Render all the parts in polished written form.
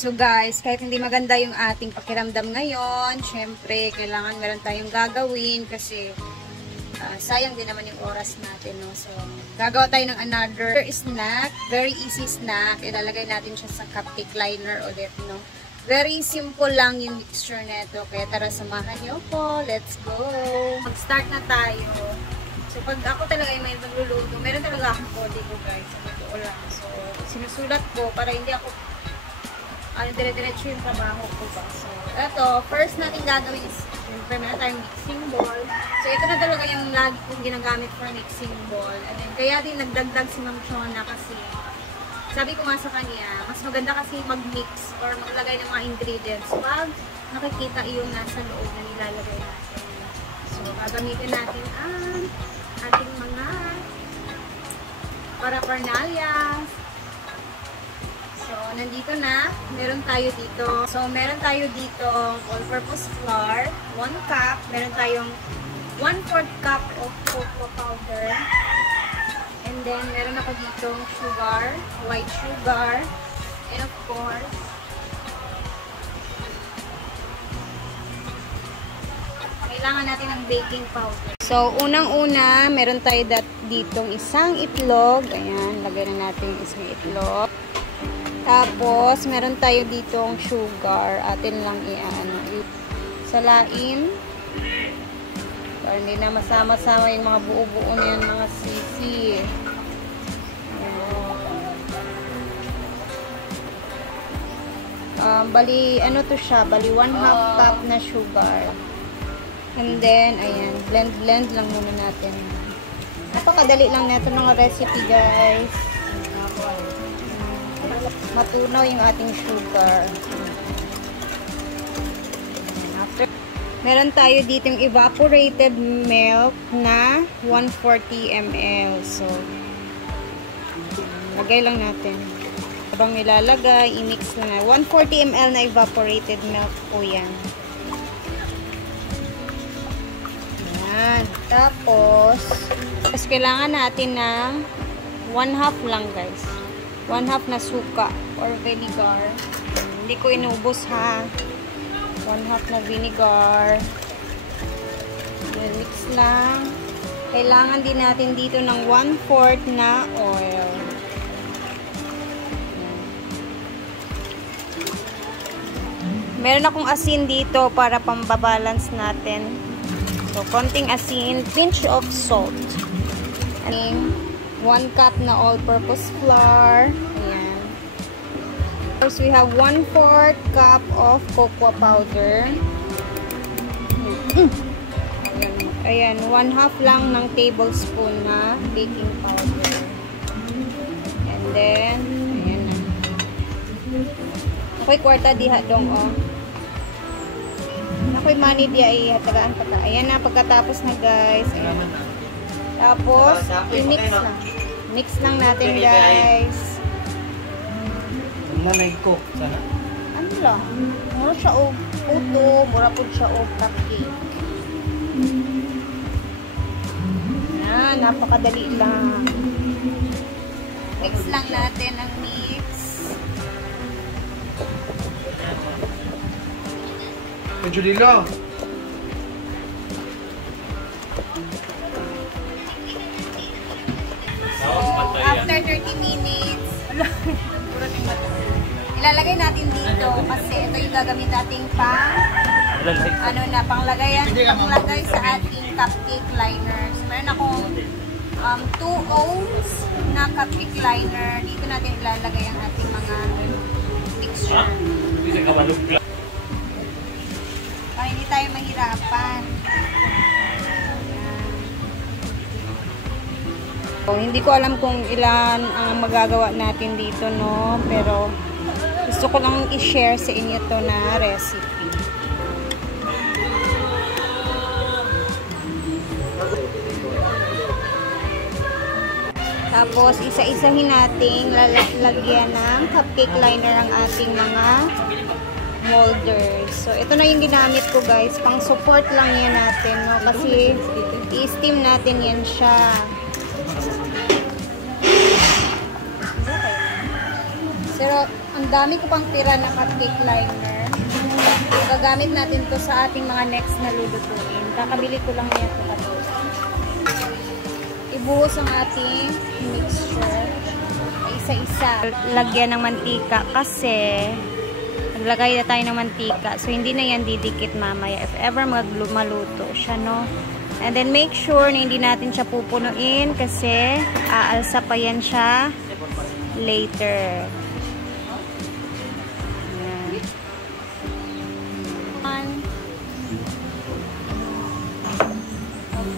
So guys, kahit hindi maganda yung ating pakiramdam ngayon, syempre, kailangan meron tayong gagawin kasi sayang din naman yung oras natin, no? So, gagawa tayo ng another snack, very easy snack. Ilalagay natin siya sa cupcake liner ulit, no? Very simple lang yung mixture neto. Kaya tara, samahan niyo po. Let's go! Mag-start na tayo. So, pag ako talaga yung may magluluto, meron talaga akong code ko, guys. Sa totoo lang. So, sinusulat ko para hindi ako dire-diretso yung trabaho ko ba. So, ito, first natin gagawin is, siyempre, meron tayong mixing bowl. So, ito na talaga yung lagi kong ginagamit for mixing bowl. And then, kaya din nagdagdag si Ma'am Chona kasi, sabi ko nga sa kanya, mas maganda kasi mag-mix or maglagay ng mga ingredients pag nakikita yung nasa loob na nilalagay natin. So, gagamitin natin ang ating mga paraphernalia. So, nandito na. Meron tayo dito. So, meron tayo dito all-purpose flour, 1 cup. Meron tayong 1/4 cup of cocoa powder. And then, meron ako dito sugar, white sugar. And of course, kailangan natin ng baking powder. So, unang-una, meron tayo ditong isang itlog. Ayan, lagay na natin isang itlog. Tapos, meron tayo ditong sugar. Atin lang salain. Para hindi na masama-sama yung mga buo-buo niyan, mga sisi. Bali, ano to siya? Bali, 1/2 cup na sugar. And then, ayan, blend lang muna natin. Napakadali lang nito ng recipe, guys. Matunaw yung ating sugar. After, meron tayo ditong evaporated milk na 140 ml. So, lagay lang natin. Habang nilalagay, i-mix na. 140 ml na evaporated milk po yan. Ayan. Tapos, kailangan natin ng 1/2 lang, guys. 1/2 na suka or vinegar. Hindi ko inubos, ha. 1/2 na vinegar. Mix lang. Kailangan din natin dito ng 1/4 na oil. Meron akong asin dito para pambabalance natin. So, konting asin, pinch of salt. 1 cup na all-purpose flour. Ayan. First, we have 1/4 cup of cocoa powder. Ayan, 1/2 lang ng tablespoon na baking powder. And then, ayan na. Ako'y kwarta diha dong, oh. Ako'y mani diha ay hatagaan pa ta. Ayan na, pagkatapos na, guys. Ayan. Tapos, i-mix lang. Mix lang natin, guys. Nanay ko, sana? Ano lang? Mura siya o puto, mura po siya o cupcake. Ayan, napakadali lang. Mix lang natin ang mix. Medyo dilo. After 30 minutes, ilalagay natin dito kasi ito yung gagamit nating panglagay sa ating cupcake liners. Meron akong 2 ohms na cupcake liner. Dito natin ilalagay ang ating mga mixture. Para hindi tayo mahirapan. Hindi ko alam kung ilan ang magagawa natin dito, no? Pero gusto ko lang i-share sa inyo to na recipe. Tapos, isa-isahin natin lalagyan ng cupcake liner ang ating mga molders. So, ito na yung ginamit ko, guys. Pang support lang yan natin, no? Kasi i-steam natin yan siya. Pero, Ang dami ko pang tira na cupcake liner. Gagamit natin to sa ating mga next na lulutuin. Kakabili ko lang yan ito. Ibuhos ang ating mixture. Isa-isa. Lagyan ng mantika kasi naglagay na tayo ng mantika. So, hindi na yan didikit mamaya if ever maluto siya, no? And then, make sure na hindi natin siya pupunuin kasi aalsa pa yan siya later.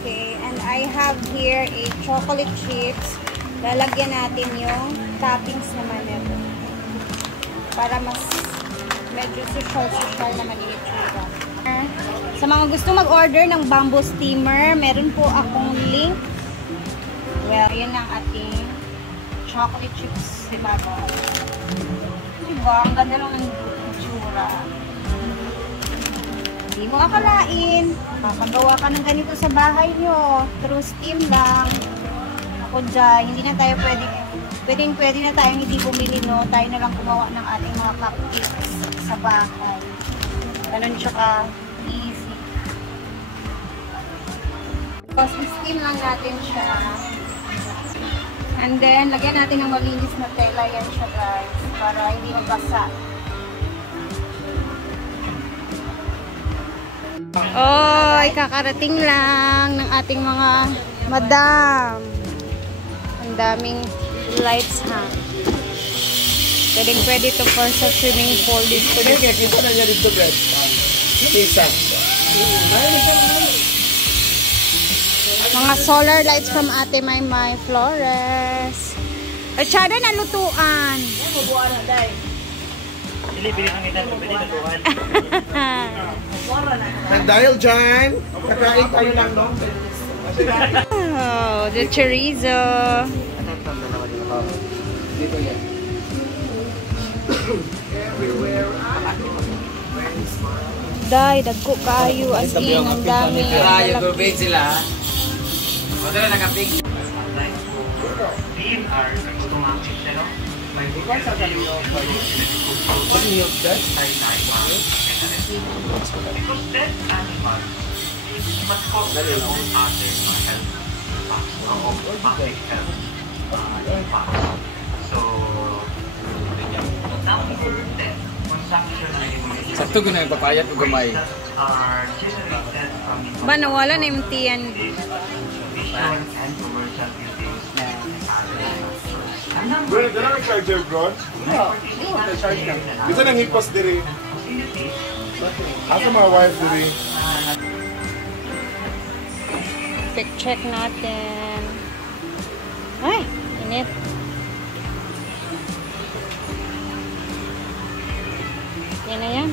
Okay, and I have here a chocolate chips. Lalagyan natin yung toppings naman nito. Para mas medyo social naman yung itsura. Sa mga gusto mag-order ng bamboo steamer, meron po akong link. Well, yun ang ating chocolate chips. Diba? Diba? Ang ganda lang ng itsura. Hindi mo akalain. Makagawa ka ng ganito sa bahay nyo. Through steam lang. Ako dyan, hindi na tayo pwede na tayong hindi bumili, no? Tayo na lang gumawa ng ating mga cupcakes sa bahay. Ganun siya ka-easy. Tapos, steam lang natin siya. And then, lagyan natin ng malinis na tela yan siya, guys. Para hindi mabasa. Oy, kakarating lang ng ating mga madam. Ang daming lights, ha. Pwede to for sa swimming pool dito. Kita na niya dito, guys. Isa. Mga solar lights from Ate Maymay Flores. Chada na lutuan. Dahil dyan, kakain tayo lang, no? Oh, the chorizo. Day, dagko kayo as in ang dami. Yung gourmet sila. Madala naka-picture. DNR, gusto nga siya, no? May bukwan sa kanyo. What milk that? Because dead animals must cause their own other health public health impact. So, number 10, consumption regulations. Sakto ko na yung papayat o gamay. Are generated from Ba, nawala na yung tiyan. and commercial buildings. Bro, ito lang ang charger, bro. Ito nang hipos diri. Asa mga wife diri? Check natin. Ay, init. Yan na yan.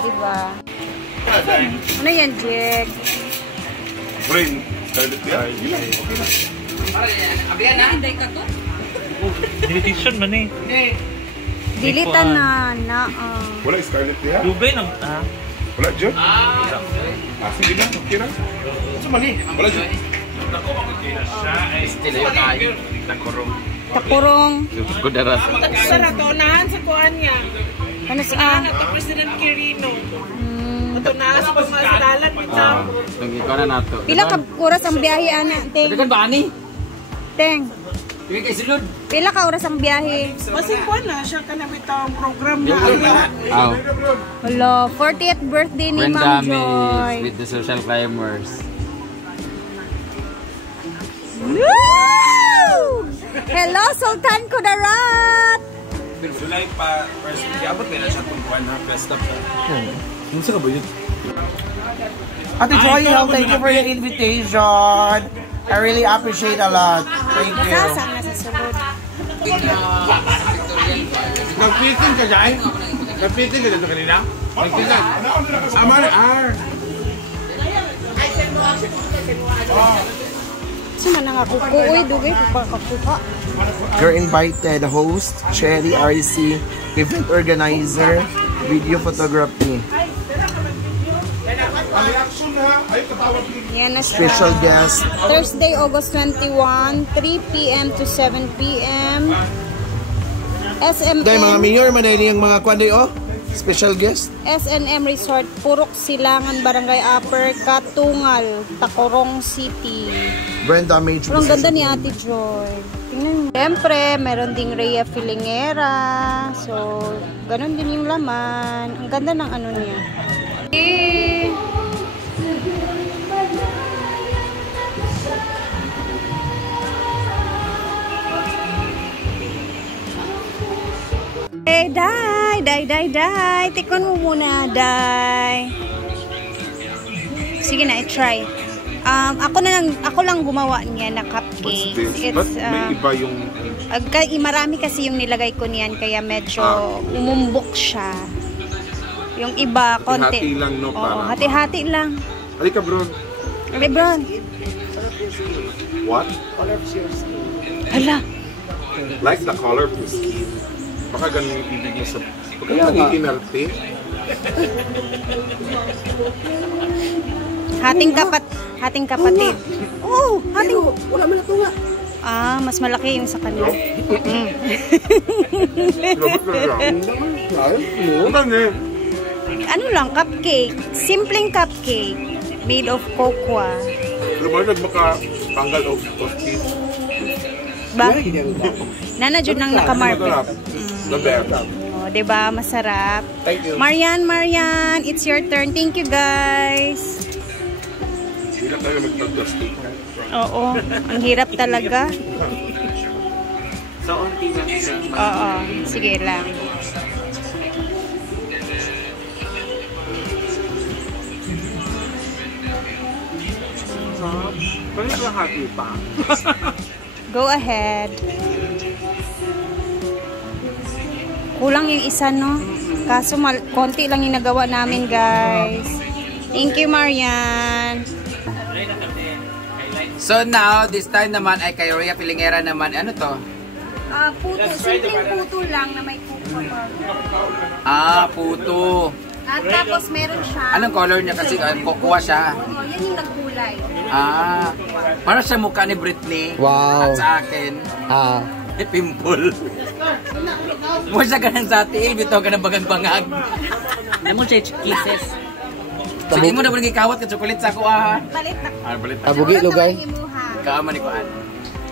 Diba? Ano yan, Jig? Brain. Scarlet yan? Deletion man eh. Dilitan na. Wala Scarlet yan? Dubay na. Wala dyan? Sige lang, okay lang. Wala dyan? Still yung tayo. Takurong. Kudaras. Sa ratonahan sa kuan niya. Ano sa? Ito President Quirino. Ito na sa pangasilalan kita. Nung ikaw na nato. Pila ka oras ang biyahe, ana? Teng. Kan ba ani? Teng. Tingin kay silod. Pila ka oras ang biyahe? Masing kuan na siya kanabit ang program na. Aw. Hello, 40th birthday ni When Ma'am Damis Joy. with the social climbers. Woo! Hello, Sultan Kudarat! July pa, first week, abot nila siya itong kuwan na festa pa. Minsan ka ba yun? Ate Joy, thank you for the invitation. I really appreciate a lot. Thank you. Sasang na sa sulod. Nag-fitting ka dyan? Nag-fitting ka dyan kanina? Nag-fitting. Sama na, Sino na nga kukuoy, dugay, pagkakakuha. You're invited, host, Cherry RC, event organizer, video photography. Reaction ha. Ay, katawag ko. Yan na siya. Special guest. Thursday, August 21, 3 p.m. to 7 p.m. SMM. Dahil mga mayor, manay yung mga kwanday, oh. Special guest. SNM Resort, Purok Silangan, Barangay Upper, Katungal, Tacorong City. Brenda Mage. Pero ang ganda ni Ate Joy. Tingnan mo. Siyempre, meron ding Rhea Filingera. So, ganun din yung laman. Ang ganda ng ano niya. Eh. Day. Tikon mo muna, Day. Sige na, i-try. Ako lang gumawa niya na cupcake. But may iba yung... Marami kasi yung nilagay ko niyan, kaya medyo umumbok siya. Yung iba, konti. Hati-hati lang, no? Oo, Para hati-hati lang. Halika, bro. Lebron. What? Hala. Like the color of the skin. Baka ganun yung ibig mo sa... Baka naging inarte. Hating kapatid. Oh, hating. Wala man ito nga. Mas malaki yung sa kanila. Ano lang, cupcake. Simpleng cupcake. Made of cocoa. Lumar nagmaka-tanggal of skin. Ba? Nanadyo nang nakamarpet. The best. Oh, diba? Masarap. Thank you. Marian, it's your turn. Thank you, guys. Hindi lang tayo mag-plastic. Oo, ang hirap talaga. So, unti lang. Oo, sige lang. Bakit lang hati pa? Go ahead. Kulang yung isa, no? Kaso konti lang yung nagawa namin, guys. Thank you, Marian. So now, this time naman ay kay Rhea Filingera naman. Ano to? Puto. Simpleng puto lang na may cocoa. Puto. At tapos meron siya. Anong color niya kasi? Kukuha siya. Oo, yan yung nagkulay. Para sa mukha ni Britney. Wow. At sa akin. Pimple. Mo siya ganun sa atin. Bito ka ng bagag-bangag. Ano siya kisses? Sige mo na pala kawat ka chocolate sa ako Balit na. Balit na. Abugi, lugay. Kaaman ni Kuan.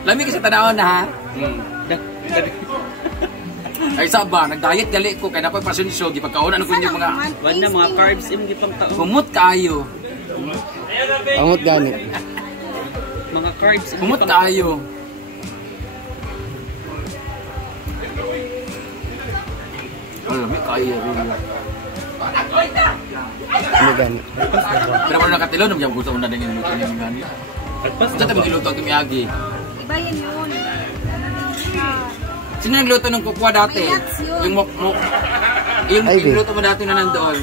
Lami kasi tanaw na ha. Ay saba, nag-diet gali ko kaya napoy pasensyo gipagkaunan ko yung mga Wala na mga carbs im gipang taon. humot kaayo. Angot gani. Mga carbs im Humot kaayo. May kaayo. Ano gani? Pero wala nakatilo nung yung gusto ko na din yung luto niya ngani. Sa tabi giluto ang kimiyagi. Iba yan yun. Sino nagluto ng kukwa dati? Yung yung nagluto mo dati na nandoon.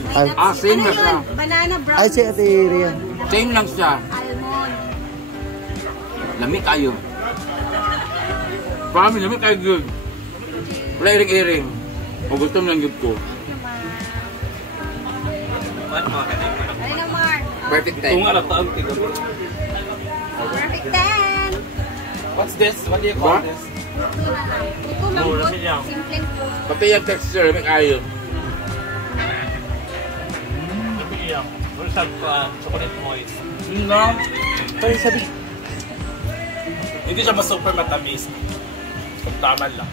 Same na siya. Banana brown. Ay, si Ate Rhea. Same lang siya. Almond. Lami kayo. Promise, lami kayo good. Wala iring-iring. O gusto mo lang good ko. Ano na, Mark? Perfect time. Perfect 10. What's this? What do you call this? Ito lambot. Simpleng po. Pati yung texture, lami kayo. Chocolate moist. Yun lang. Pwede sabi. Hindi siya super matamis. Tama lang.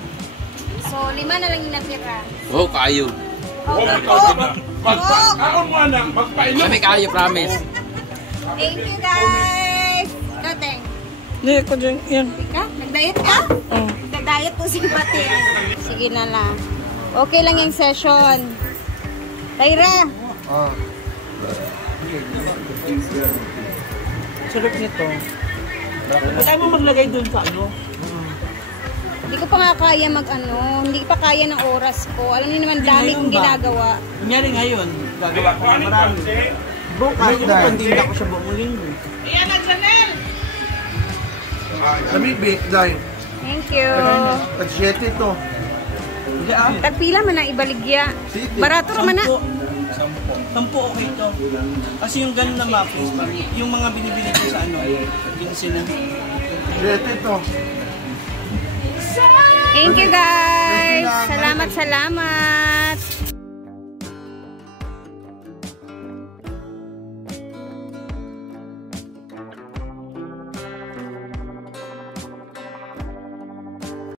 So, 5 na lang yung natira. Oh, kayo. Magpakaon mo anak, magpainom. Lami kayo, promise. Thank you, guys. Dateng. Hindi ko dyan. Yan. Ka? Nag-diet ka? Nag-diet po si Pati. Sige na lang. Okay lang yung session. Tyra. Sarap nito. Ba't tayo mo maglagay dun sa ano? Hindi ko pa nga kaya hindi pa kaya ng oras ko. Alam niyo naman, dami kong ginagawa. Kunyari ngayon, gagawa ko na marami. Bukas dahil. Pandinda ko siya buong linggo. Kami bake dahil. Thank you. Tag-7 ito. Tagpila man na ibaligya. Barato raman na. 10 okay to. Kasi yung ganun na muffins, yung mga binibili ko sa ano, ginsin na. Ito. Thank you guys! Salamat!